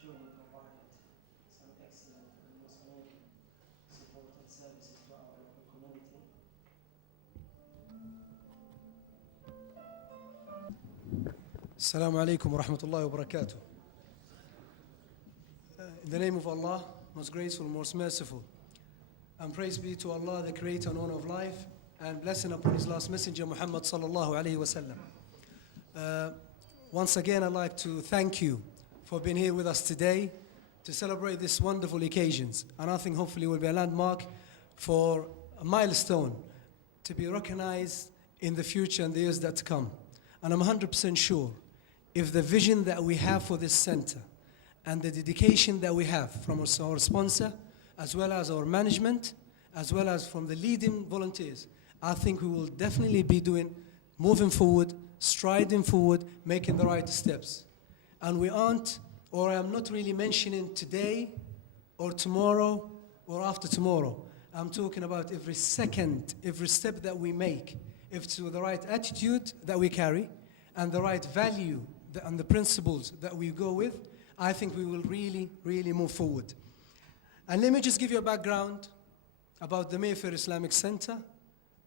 sure you provided some excellent and most noble support and services to our local community. Assalamu alaikum wa rahmatullahi wa barakatuh. In the name of Allah, most graceful, most merciful, and praise be to Allah, the creator and owner of life, and blessing upon his last messenger, Muhammad sallallahu alayhi wa sallam. Once again, I'd like to thank you for being here with us today to celebrate this wonderful occasions. And I think hopefully will be a landmark for a milestone to be recognized in the future and the years that to come. And I'm 100% sure if the vision that we have for this center and the dedication that we have from our sponsor, as well as our management, as well as from the leading volunteers, I think we will definitely be moving forward, striding forward, making the right steps. And we aren't, or I'm not really mentioning today or tomorrow or after tomorrow. I'm talking about every second, every step that we make. If it's with the right attitude that we carry and the right value and the principles that we go with, I think we will really, really move forward. And let me just give you a background about the Mayfair Islamic Center,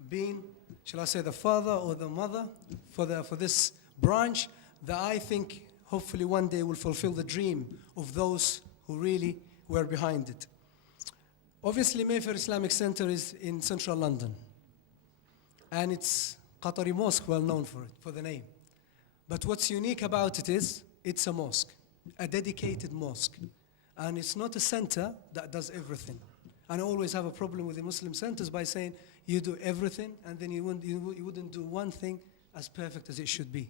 being, shall I say, the father or the mother for this branch that I think hopefully one day will fulfill the dream of those who really were behind it. Obviously, Mayfair Islamic Center is in central London, and it's Qatari Mosque, well known for it, for the name. But what's unique about it is, it's a mosque, a dedicated mosque. And it's not a center that does everything. And I always have a problem with the Muslim centers by saying, you do everything, and then you wouldn't do one thing as perfect as it should be.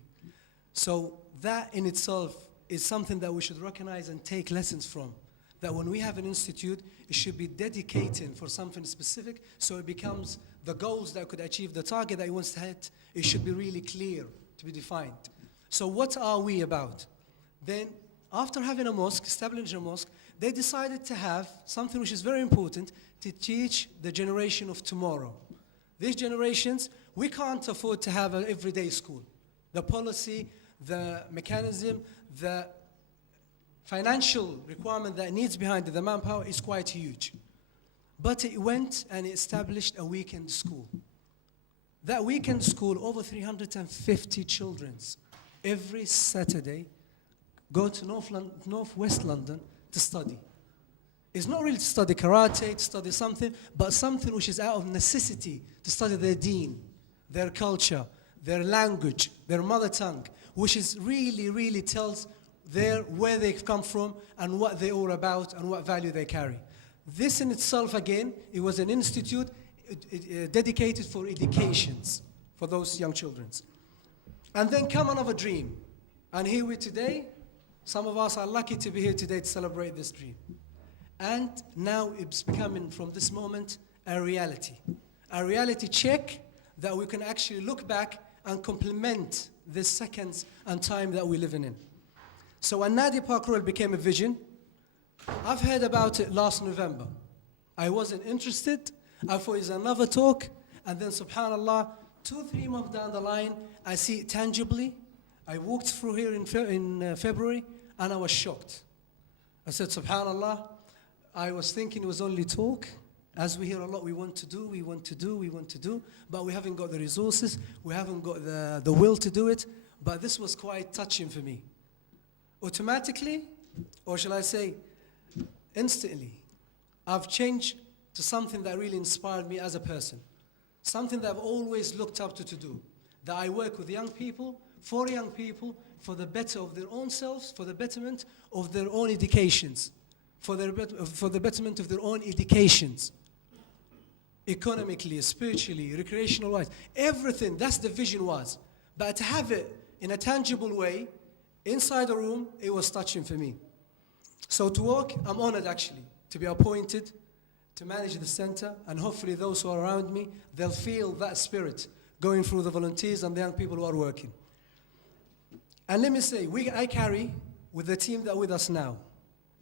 So that in itself is something that we should recognize and take lessons from. That when we have an institute, it should be dedicating for something specific, so it becomes the goals that could achieve the target that it wants to hit. It should be really clear to be defined. So what are we about? Then, after having a mosque, establishing a mosque, they decided to have something which is very important to teach the generation of tomorrow. These generations, we can't afford to have an everyday school. The policy, the mechanism, the financial requirement that needs behind it, the manpower, is quite huge. But it went and established a weekend school. That weekend school, over 350 children every Saturday go to Northwest London to study. It's not really to study karate, to study something, but something which is out of necessity, to study their deen, their culture, their language, their mother tongue, which is really, really tells where they've come from and what they're all about and what value they carry. This in itself, again, it was an institute dedicated for educations for those young children. And then come another dream. And here we today, some of us are lucky to be here today to celebrate this dream. And now it's becoming, from this moment, a reality. A reality check that we can actually look back and complement this seconds and time that we're living in. So when Nadi Park Royal became a vision, I've heard about it last November. I wasn't interested. I thought it's another talk. And then subhanAllah, 2-3 months down the line, I see it tangibly. I walked through here in February, and I was shocked. I said, subhanAllah, I was thinking it was only talk. As we hear a lot, we want to do, but we haven't got the resources, we haven't got the will to do it. But this was quite touching for me. Automatically, or shall I say, instantly, I've changed to something that really inspired me as a person. Something that I've always looked up to do. That I work with young people, for the better of their own selves, for the betterment of their own educations, for the betterment of their own educations, economically, spiritually, recreational-wise, everything. That's the vision was. But to have it in a tangible way, inside the room, it was touching for me. So to work, I'm honored actually to be appointed to manage the center, and hopefully those who are around me, they'll feel that spirit going through the volunteers and the young people who are working. And let me say, I carry, with the team that are with us now,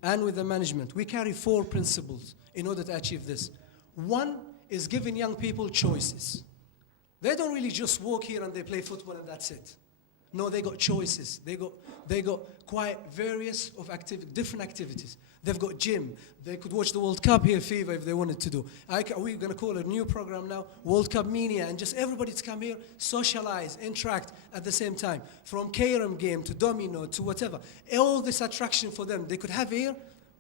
and with the management, we carry 4 principles in order to achieve this. One is giving young people choices. They don't really just walk here and they play football and that's it. No, they got choices. They got quite various of different activities. They've got gym. They could watch the World Cup here, FIFA, if they wanted to do. We're going to call it a new program now, World Cup Mania, and just everybody to come here, socialize, interact at the same time. From Carom game to domino to whatever. All this attraction for them, they could have here,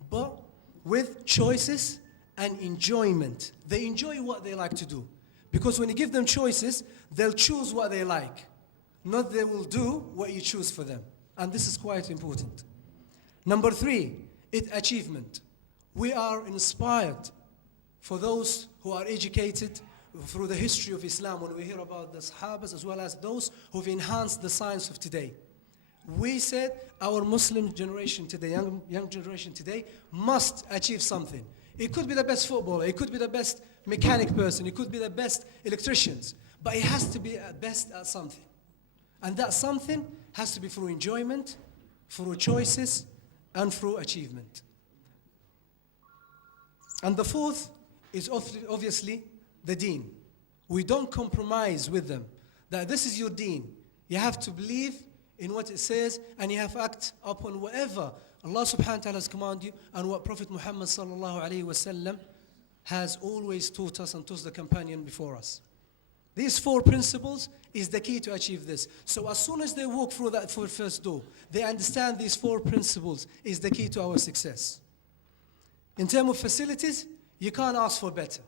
but with choices and enjoyment. They enjoy what they like to do. Because when you give them choices, they'll choose what they like. Not they will do what you choose for them. And this is quite important. Number 3, it's achievement. We are inspired for those who are educated through the history of Islam when we hear about the Sahabas as well as those who've enhanced the science of today. We said our Muslim generation today, young generation today, must achieve something. It could be the best footballer, it could be the best mechanic person, it could be the best electricians, but it has to be best at something. And that something has to be through enjoyment, through choices, and through achievement. And the 4th is obviously the deen. We don't compromise with them. That this is your deen. You have to believe in what it says, and you have to act upon whatever Allah subhanahu wa ta'ala has commanded you, and what Prophet Muhammad sallallahu alayhi wa sallam has always taught us and taught the companion before us. These 4 principles is the key to achieve this. So as soon as they walk through that first door, they understand these 4 principles is the key to our success. In terms of facilities, you can't ask for better.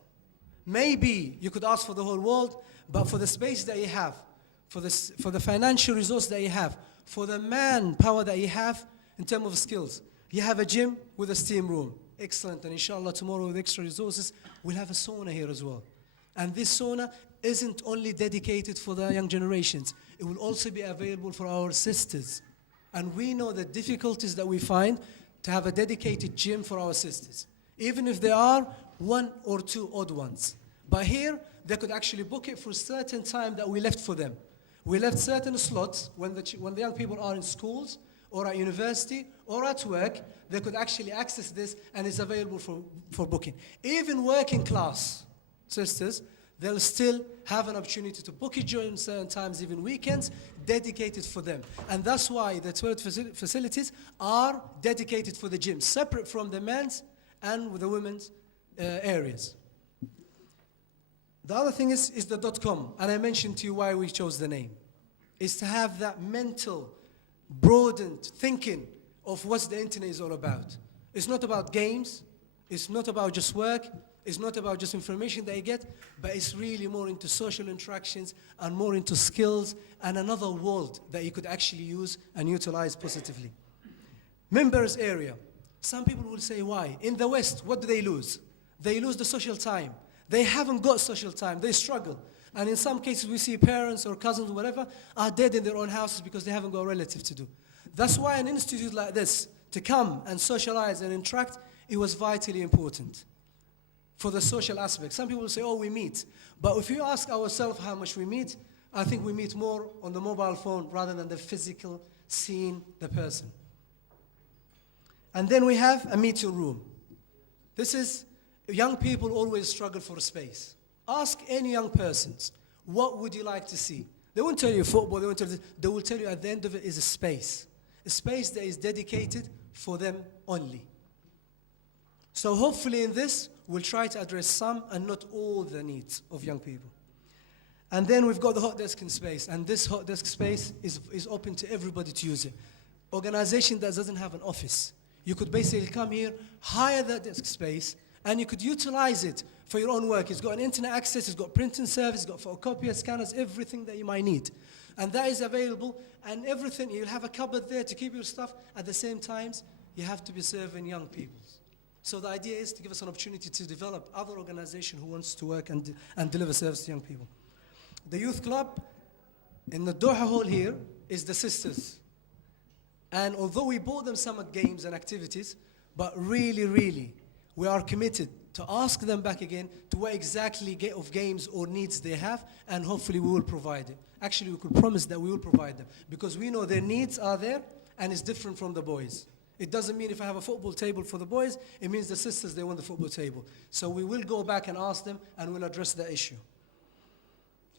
Maybe you could ask for the whole world, but for the space that you have, for the financial resource that you have, for the manpower that you have in terms of skills, you have a gym with a steam room. Excellent. And inshallah tomorrow with extra resources, we'll have a sauna here as well. And this sauna isn't only dedicated for the young generations. It will also be available for our sisters. And we know the difficulties that we find to have a dedicated gym for our sisters. Even if there are 1 or 2 odd ones. But here, they could actually book it for a certain time that we left for them. We left certain slots when the young people are in schools or at university or at work, they could actually access this and it's available for booking. Even working class sisters, they'll still have an opportunity to book it during certain times, even weekends, dedicated for them. And that's why the toilet facilities are dedicated for the gym, separate from the men's and the women's areas. The other thing is the .com, and I mentioned to you why we chose the name. Is to have that mental, broadened thinking of what the internet is all about. It's not about games, it's not about just work, it's not about just information that you get, but it's really more into social interactions and more into skills and another world that you could actually use and utilize positively. Members area. Some people will say, why? In the West, what do they lose? They lose the social time. They haven't got social time. They struggle. And in some cases, we see parents or cousins or whatever are dead in their own houses because they haven't got a relative to do. That's why an institute like this, to come and socialize and interact, it was vitally important for the social aspect. Some people will say, oh, we meet. But if you ask ourselves how much we meet, I think we meet more on the mobile phone rather than the physical seeing the person. And then we have a meeting room. This is, young people always struggle for space. Ask any young persons, what would you like to see? They won't tell you football, they will tell you at the end of it is a space that is dedicated for them only. So hopefully in this, we'll try to address some and not all the needs of young people. And then we've got the hot desk in space, and this hot desk space is open to everybody to use it. Organization that doesn't have an office, you could basically come here, hire that desk space, and you could utilize it for your own work. It's got an internet access, it's got printing service, it's got photocopier, scanners, everything that you might need. And that is available, and everything, you'll have a cupboard there to keep your stuff. At the same time, you have to be serving young people. So the idea is to give us an opportunity to develop other organization who wants to work and deliver service to young people. The youth club in the Doha Hall here is the sisters. And although we bought them some games and activities, but really, we are committed to ask them back again to what exactly of games or needs they have, and hopefully we will provide it. Actually, we could promise that we will provide them, because we know their needs are there, and it's different from the boys. It doesn't mean if I have a football table for the boys, it means the sisters, they want the football table. So we will go back and ask them, and we'll address that issue.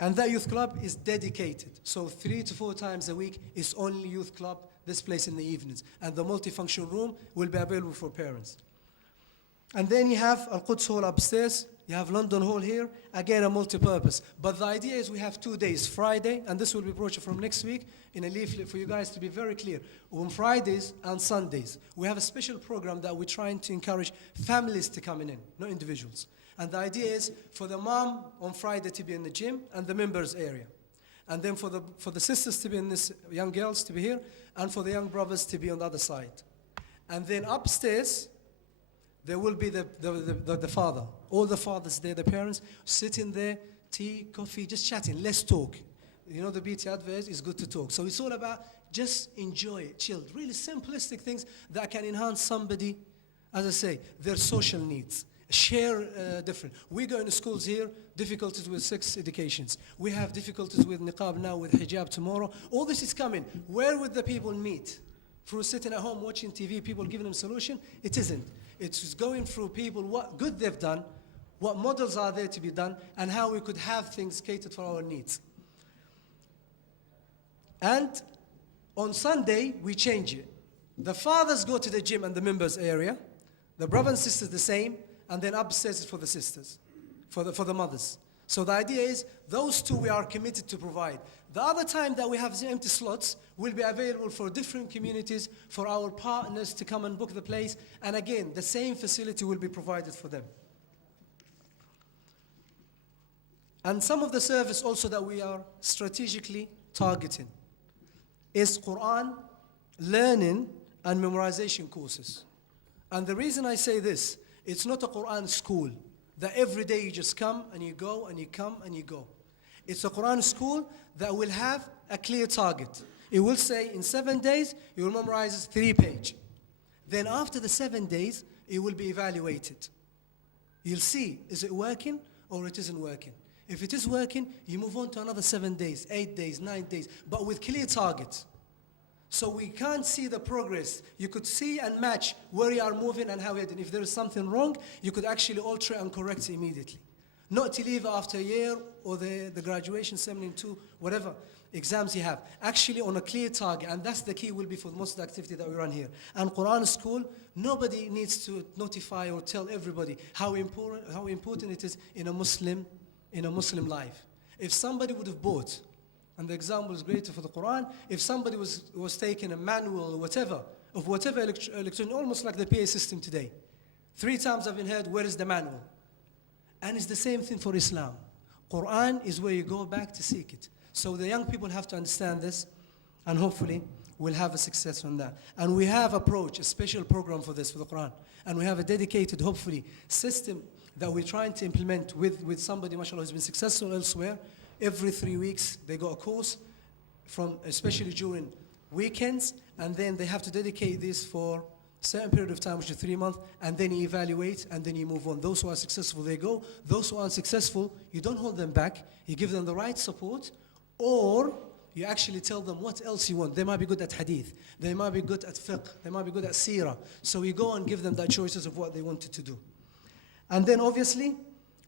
And that youth club is dedicated. So 3 to 4 times a week is only youth club, this place in the evenings. And the multifunction room will be available for parents. And then you have Al-Quds Hall upstairs. You have London Hall here. Again, a multi-purpose. But the idea is we have 2 days, Friday, and this will be broached from next week in a leaflet for you guys to be very clear. On Fridays and Sundays, we have a special program that we're trying to encourage families to come in, not individuals. And the idea is for the mom on Friday to be in the gym and the members area. And then for the sisters to be in this, young girls to be here, and for the young brothers to be on the other side. And then upstairs, there will be the father. All the fathers there, the parents, sitting there, tea, coffee, just chatting, let's talk. You know the BT advert is good to talk. So it's all about just enjoy it, chill. Really simplistic things that can enhance somebody, as I say, their social needs. Share different. We go into schools here, difficulties with sex educations. We have difficulties with niqab now, with hijab tomorrow. All this is coming. Where would the people meet? Through sitting at home watching TV, people giving them solution? It isn't. It's going through people, what good they've done, what models are there to be done, and how we could have things catered for our needs. And on Sunday, we change it. The fathers go to the gym and the members area. The brothers and sisters the same. And then upstairs is for the sisters, for the mothers. So the idea is, those two we are committed to provide. The other time that we have empty slots will be available for different communities, for our partners to come and book the place. And again, the same facility will be provided for them. And some of the service also that we are strategically targeting is Quran learning and memorization courses. And the reason I say this, it's not a Quran school that every day you just come and you go and you come and you go. It's a Quran school that will have a clear target. It will say in 7 days you will memorize 3 pages. Then after the 7 days it will be evaluated. You'll see, is it working or it isn't working? If it is working, you move on to another 7 days, 8 days, 9 days, but with clear targets. So we can't see the progress. You could see and match where you are moving and how you're doing. If there is something wrong, you could actually alter and correct it immediately. Not to leave after a year or the graduation ceremony, 2, whatever exams you have. Actually on a clear target, and that's the key will be for most of the activity that we run here. And Quran school, nobody needs to notify or tell everybody how important it is in a Muslim life. If somebody would have bought, and the example is greater for the Quran, if somebody was taking a manual or whatever, of whatever electronic, almost like the PA system today. 3 times I've been heard, where is the manual? And it's the same thing for Islam. Quran is where you go back to seek it. So the young people have to understand this, and hopefully we'll have a success on that. And we have approached a special program for this, for the Quran. And we have a dedicated, hopefully, system that we're trying to implement with somebody, mashallah, who's been successful elsewhere. Every 3 weeks, they got a course, especially during weekends, and then they have to dedicate this for a certain period of time, which is 3 months, and then you evaluate, and then you move on. Those who are successful, they go. Those who are unsuccessful, you don't hold them back. You give them the right support, or you actually tell them what else you want. They might be good at hadith. They might be good at fiqh. They might be good at seerah. So you go and give them that choices of what they wanted to do. And then obviously,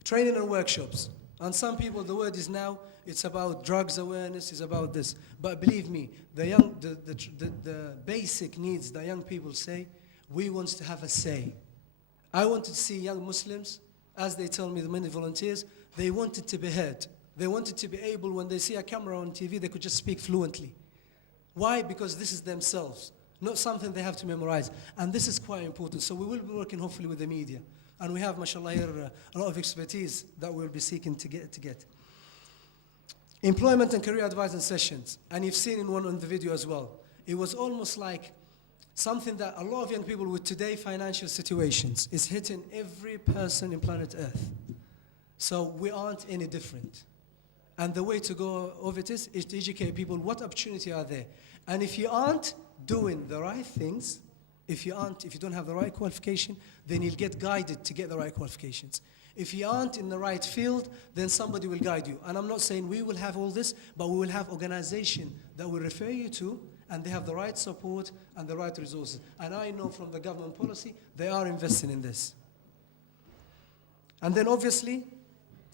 training and workshops. And some people, the word is now, it's about drugs awareness, it's about this. But believe me, the basic needs that young people say, we want to have a say. I wanted to see young Muslims, as they tell me, the many volunteers, they wanted to be heard. They wanted to be able, when they see a camera on TV, they could just speak fluently. Why? Because this is themselves, not something they have to memorize. And this is quite important. So we will be working hopefully with the media. And we have, mashallah, here a lot of expertise that we'll be seeking to get. Employment and career advising sessions. And you've seen in one on the video as well. It was almost like something that a lot of young people with today's financial situations is hitting every person in planet Earth. So we aren't any different. And the way to go of it is to educate people what opportunity are there. And if you aren't doing the right things, if you don't have the right qualification, then you'll get guided to get the right qualifications. If you aren't in the right field, then somebody will guide you. And I'm not saying we will have all this, but we will have organization that will refer you to, and they have the right support and the right resources. And I know from the government policy, they are investing in this. And then obviously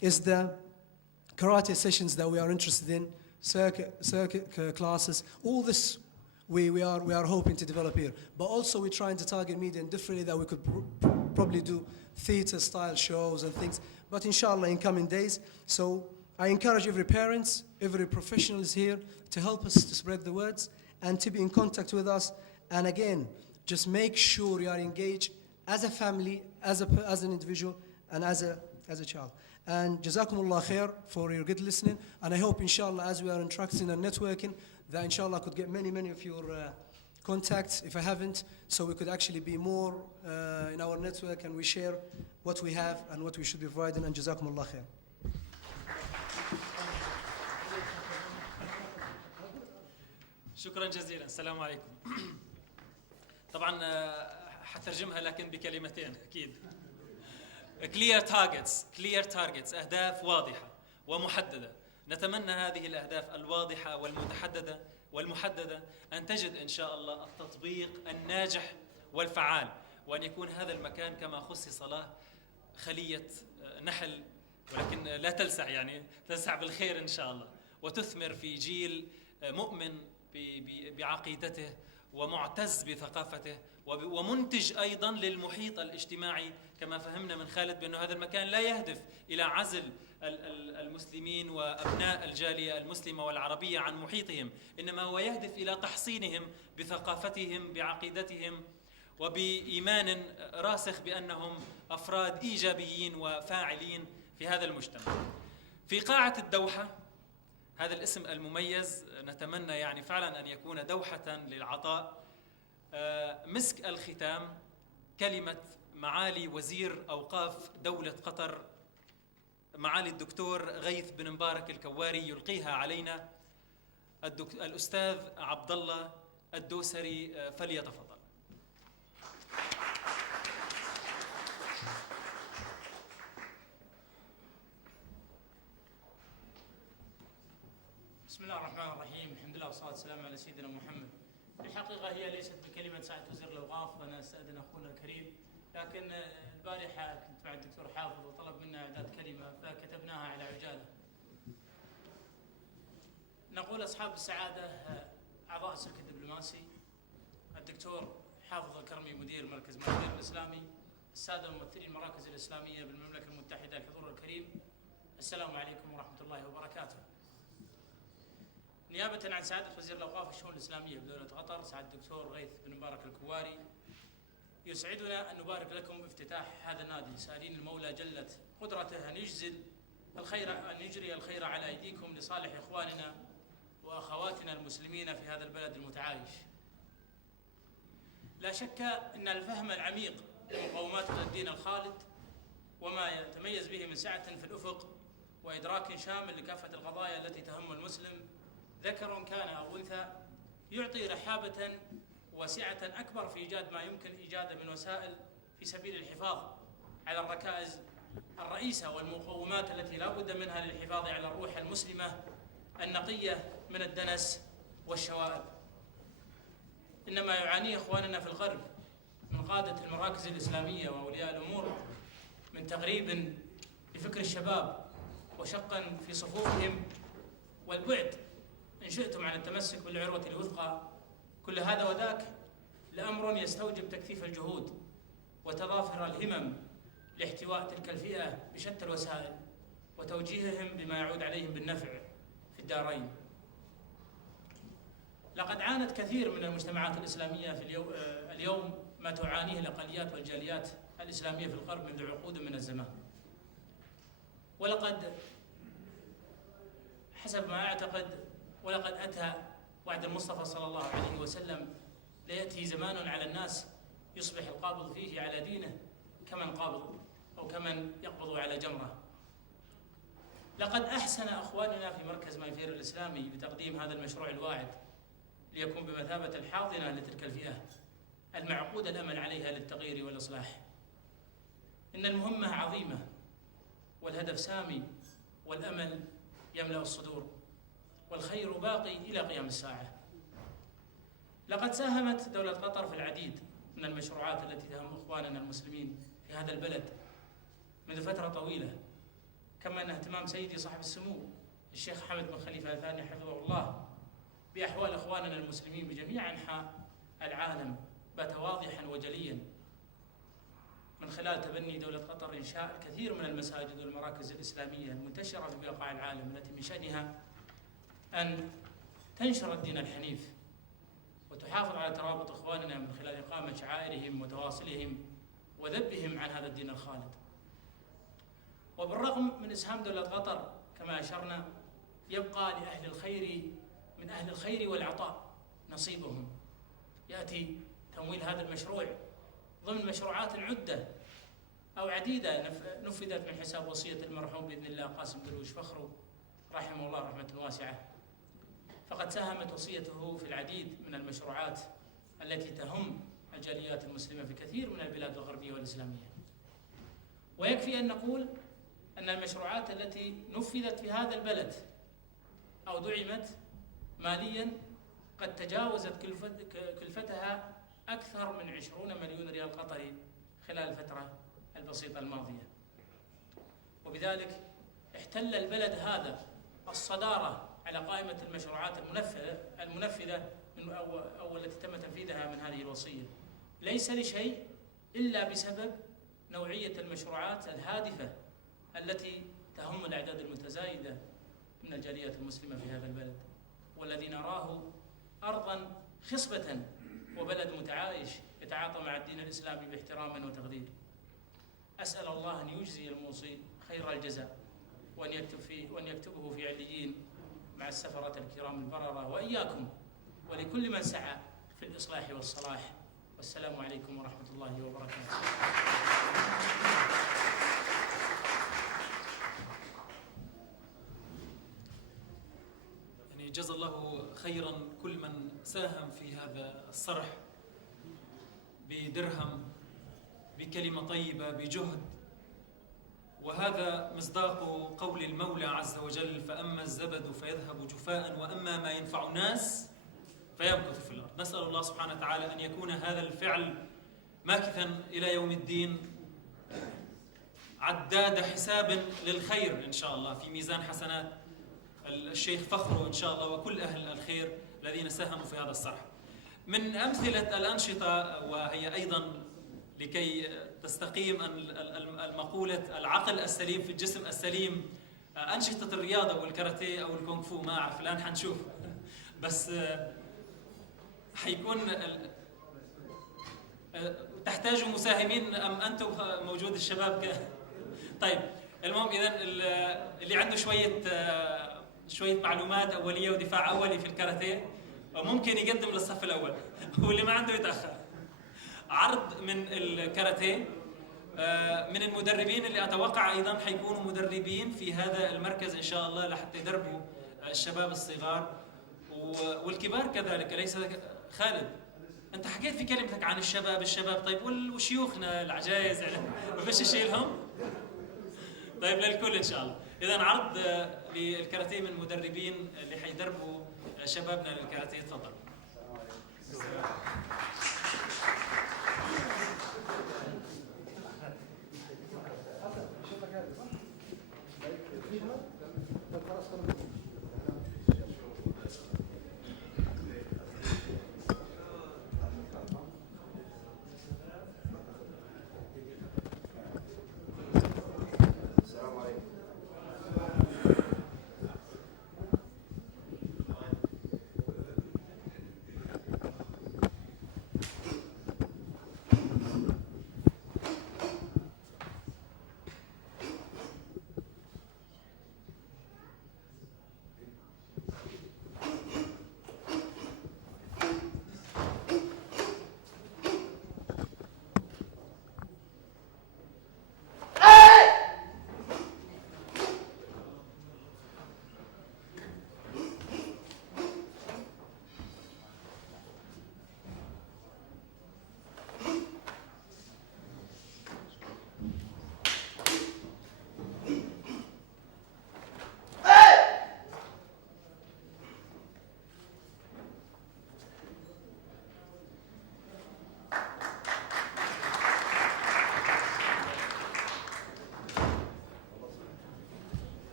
is the karate sessions that we are interested in, circuit classes, all this we are hoping to develop here. But also we're trying to target media differently, that we could probably do theater style shows and things, but inshallah in coming days. So I encourage every parent, every professional is here to help us to spread the words and to be in contact with us. And again, just make sure you are engaged as a family, as an individual, and as a child. And Jazakumullah khair for your good listening. And I hope inshallah as we are interacting and networking, that inshallah I could get many of your contacts if I haven't, so we could actually be more in our network and we share what we have and what we should be providing. And Jazakumullah khair. شكرا جزيلا. السلام عليكم. طبعا حترجمها لكن بكلمتين أكيد. clear targets أهداف واضحة ومحددة. نتمنى هذه الأهداف الواضحة والمحددة أن تجد إن شاء الله التطبيق الناجح والفعال، وأن يكون هذا المكان كما خصص له خلية نحل، ولكن لا تلسع، يعني تلسع بالخير إن شاء الله، وتثمر في جيل مؤمن بعقيدته ومعتز بثقافته ومنتج أيضا للمحيط الاجتماعي، كما فهمنا من خالد بأن هذا المكان لا يهدف إلى عزل المسلمين وأبناء الجالية المسلمة والعربية عن محيطهم، إنما هو يهدف إلى تحصينهم بثقافتهم بعقيدتهم وبإيمان راسخ بأنهم أفراد إيجابيين وفاعلين في هذا المجتمع. في قاعة الدوحة، هذا الاسم المميز نتمنى يعني فعلا أن يكون دوحة للعطاء. مسك الختام كلمة معالي وزير أوقاف دولة قطر، معالي الدكتور غيث بن مبارك الكواري، يلقيها علينا الأستاذ عبد الله الدوسري، فليتفضل. بسم الله الرحمن الرحيم. الحمد لله والصلاة والسلام على سيدنا محمد. الحقيقة هي ليست بكلمة سعادة وزير الأوقاف، وأنا أستأذن أخونا الكريم، لكن البارحة كنت مع الدكتور حافظ وطلب منا إعداد كلمة فكتبناها على عجالة. نقول أصحاب السعادة أعضاء السلك الدبلوماسي، الدكتور حافظ الكرمي مدير مركز مهاجر الإسلامي، السادة ممثلي المراكز الإسلامية بالمملكة المتحدة، الحضور الكريم، السلام عليكم ورحمة الله وبركاته. نيابة عن سعادة وزير الأوقاف والشؤون الإسلامية بدولة قطر سعادة الدكتور غيث بن مبارك الكواري، يسعدنا أن نبارك لكم بافتتاح هذا النادي، سائلين المولى جلت قدرته أن يجري الخير على أيديكم لصالح إخواننا وأخواتنا المسلمين في هذا البلد المتعايش. لا شك أن الفهم العميق لمقومات الدين الخالد وما يتميز به من سعة في الأفق وإدراك شامل لكافة القضايا التي تهم المسلم، ذكر كان أو أنثى، يعطي رحابة وسعة أكبر في إيجاد ما يمكن إيجاده من وسائل في سبيل الحفاظ على الركائز الرئيسة والمقومات التي لا بد منها للحفاظ على الروح المسلمة النقية من الدنس والشوائب. إنما يعانيه إخواننا في الغرب من قادة المراكز الإسلامية وأولياء الأمور من تغريب لفكر الشباب وشقا في صفوفهم والبعد إن شئتم عن التمسك بالعروة الوثقى. كل هذا وذاك لأمر يستوجب تكثيف الجهود وتضافر الهمم لاحتواء تلك الفئة بشتى الوسائل وتوجيههم بما يعود عليهم بالنفع في الدارين. لقد عانت كثير من المجتمعات الإسلامية في اليوم ما تعانيه الأقليات والجاليات الإسلامية في الغرب منذ عقود من الزمان، ولقد حسب ما أعتقد ولقد أتى وعد المصطفى صلى الله عليه وسلم ليأتي زمان على الناس يصبح القابض فيه على دينه كمن قابض أو كمن يقبض على جمرة. لقد أحسن أخواننا في مركز مايفير الإسلامي بتقديم هذا المشروع الواعد ليكون بمثابة الحاضنة لتلك الفئة المعقود الأمل عليها للتغيير والإصلاح. إن المهمة عظيمة والهدف سامي والأمل يملأ الصدور والخير باقي إلى قيام الساعة. لقد ساهمت دولة قطر في العديد من المشروعات التي تهم إخواننا المسلمين في هذا البلد منذ فترة طويلة، كما أن اهتمام سيدي صاحب السمو الشيخ حمد بن خليفة الثاني حفظه الله بأحوال إخواننا المسلمين بجميع أنحاء العالم بات واضحا وجليا من خلال تبني دولة قطر إنشاء الكثير من المساجد والمراكز الإسلامية المنتشرة في بقاع العالم التي من شأنها أن تنشر الدين الحنيف وتحافظ على ترابط إخواننا من خلال إقامة شعائرهم وتواصلهم وذبهم عن هذا الدين الخالد. وبالرغم من إسهام دولة قطر كما أشرنا، يبقى لأهل الخير من أهل الخير والعطاء نصيبهم. يأتي تمويل هذا المشروع ضمن مشروعات عدة أو عديدة نفذت من حساب وصية المرحوم بإذن الله قاسم درويش فخره رحمه الله رحمة واسعة، فقد ساهمت وصيته في العديد من المشروعات التي تهم الجاليات المسلمة في كثير من البلاد الغربية والإسلامية. ويكفي أن نقول أن المشروعات التي نفذت في هذا البلد أو دعمت مالياً قد تجاوزت كلفتها أكثر من 20 مليون ريال قطري خلال الفترة البسيطة الماضية. وبذلك احتل البلد هذا الصدارة على قائمة المشروعات المنفذة أو التي تم تنفيذها من هذه الوصية، ليس لشيء إلا بسبب نوعية المشروعات الهادفة التي تهم الأعداد المتزايدة من الجاليات المسلمة في هذا البلد، والذي نراه أرضاً خصبة وبلد متعايش يتعاطى مع الدين الإسلامي باحترام وتقدير. أسأل الله أن يجزي الموصي خير الجزاء وأن يكتبه في عليين مع السفرة الكرام البررة وإياكم ولكل من سعى في الإصلاح والصلاح. والسلام عليكم ورحمة الله وبركاته. يعني جزا الله خيرا كل من ساهم في هذا الصرح بدرهم، بكلمة طيبة، بجهد. وهذا مصداق قول المولى عز وجل: فأما الزبد فيذهب جفاء وأما ما ينفع الناس فيمكث في الأرض. نسأل الله سبحانه وتعالى أن يكون هذا الفعل ماكثا إلى يوم الدين، عداد حساب للخير إن شاء الله في ميزان حسنات الشيخ فخره إن شاء الله وكل أهل الخير الذين ساهموا في هذا الصرح. من أمثلة الأنشطة، وهي أيضا لكي تستقيم المقولة العقل السليم في الجسم السليم، أنشطة الرياضة والكاراتيه أو الكونغ فو. ما أعرف الآن حنشوف، بس حيكون تحتاجوا مساهمين أم أنتم موجود الشباب طيب المهم إذن اللي عنده شوية معلومات أولية ودفاع أولي في الكاراتيه ممكن يقدم للصف الأول واللي ما عنده يتأخر. عرض من الكاراتيه من المدربين اللي أتوقع أيضا حيكونوا مدربين في هذا المركز إن شاء الله لحتى يدربوا الشباب الصغار والكبار كذلك. ليس خالد أنت حكيت في كلمتك عن الشباب طيب وشيوخنا العجائز يعني ما فيش يشيلهم؟ طيب للكل إن شاء الله. إذا عرض للكاراتيه من المدربين اللي حيدربوا شبابنا للكاراتيه. تفضل.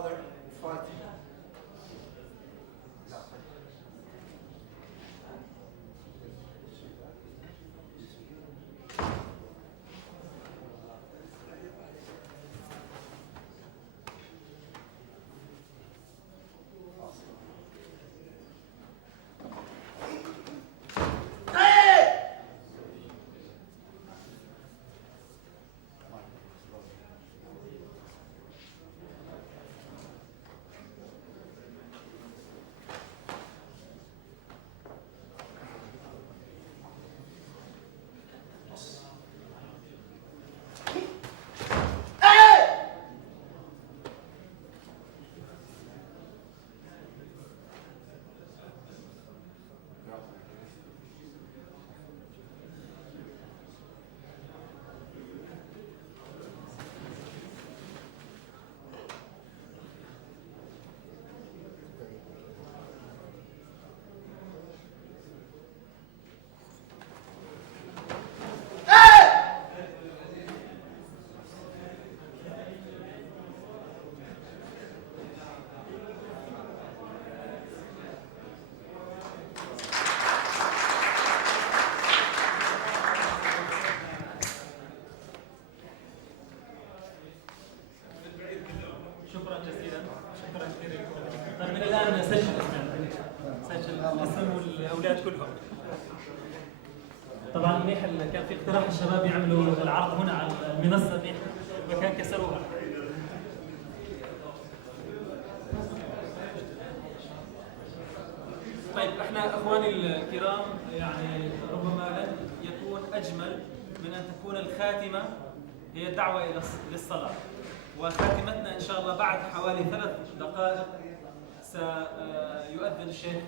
father fighting. شكرا جزيلا. شكرا كثير لكم. طيب من الان سجل الاسم والاولاد كلهم. طبعا منيح كان في اقتراح الشباب يعملوا العرض هنا على المنصه دي، مكان كسروها. طيب احنا اخواني الكرام يعني ربما لن يكون اجمل من ان تكون الخاتمه هي الدعوه الى للصلاه. وخاتمتنا ان شاء الله بعد حوالي 3 دقائق سيؤذن الشيخ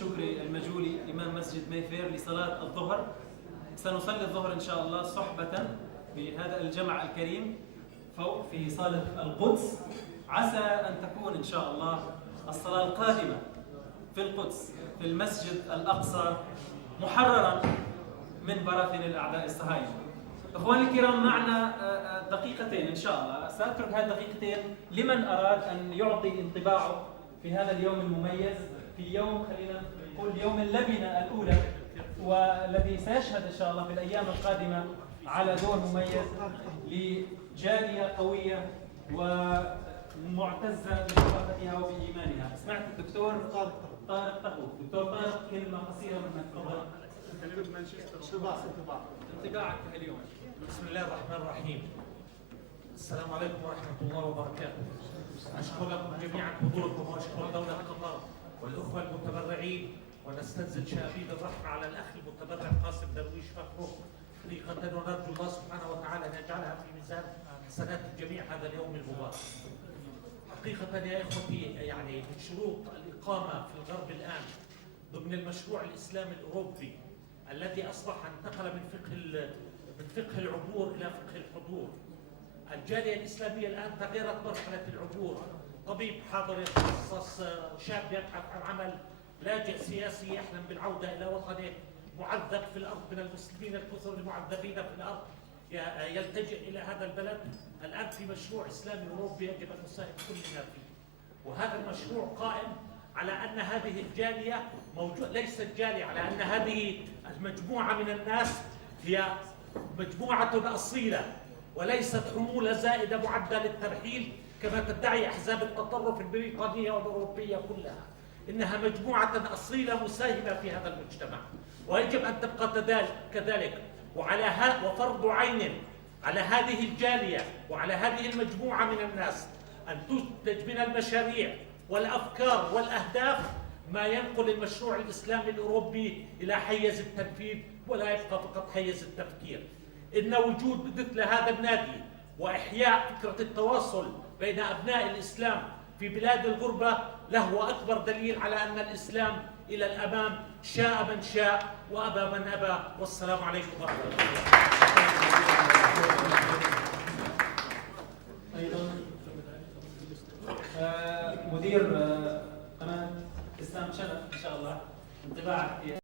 شكري المجولي امام مسجد ميفير لصلاه الظهر. سنصلي الظهر ان شاء الله صحبه بهذا الجمع الكريم فوق في صاله القدس. عسى ان تكون ان شاء الله الصلاه القادمه في القدس في المسجد الاقصى محررا من براثن الاعداء الصهاينه. اخواني الكرام معنا دقيقتين ان شاء الله، ساترك هذه الدقيقتين لمن اراد ان يعطي انطباعه في هذا اليوم المميز، في يوم خلينا نقول يوم اللبنه الاولى، والذي سيشهد ان شاء الله في الايام القادمه على دور مميز لجاليه قويه ومعتزه بثقافتها وبايمانها. سمعت الدكتور طارق تخو، دكتور طارق كلمه قصيره منك تفضل. انطباعك اليوم. بسم الله الرحمن الرحيم. السلام عليكم ورحمة الله وبركاته. أشكر لكم جميعا حضوركم وأشكر دولة قطر والأخوة المتبرعين، ونستنزل شابيب الرحمة على الأخ المتبرع قاسم درويش فخره حقيقة، ونرجو الله سبحانه وتعالى أن يجعلها في ميزان حسنات الجميع هذا اليوم المبارك. حقيقة يا إخوتي يعني من شروط الإقامة في الغرب الآن ضمن المشروع الإسلامي الأوروبي الذي أصبح انتقل من فقه العبور إلى فقه الحضور. الجالية الإسلامية الآن تغيرت مرحلة العبور. طبيب حاضر يتخصص، شاب يبحث عن عمل، لاجئ سياسي يحلم بالعودة إلى وطنه، معذب في الأرض من المسلمين الكثر المعذبين في الأرض يلتجئ إلى هذا البلد. الآن في مشروع إسلامي أوروبي يجب أن نساهم كلنا فيه، وهذا المشروع قائم على أن هذه الجالية ليست جالية، على أن هذه المجموعة من الناس هي مجموعة أصيلة وليست حمولة زائدة معدة للترحيل كما تدعي أحزاب التطرف البريطانية والأوروبية كلها. إنها مجموعة أصيلة مساهمة في هذا المجتمع، ويجب أن تبقى كذلك. وفرض عين على هذه الجالية وعلى هذه المجموعة من الناس أن تنتج من المشاريع والأفكار والأهداف ما ينقل المشروع الإسلامي الأوروبي إلى حيز التنفيذ ولا يبقى فقط حيز التفكير. إن وجود مثل هذا النادي وإحياء فكرة التواصل بين أبناء الإسلام في بلاد الغربة له أكبر دليل على أن الإسلام إلى الأمام شاء من شاء وأبى من أبى. والسلام عليكم ورحمة الله. أيضا مدير قناة إسلام شغف إن شاء الله انطباعك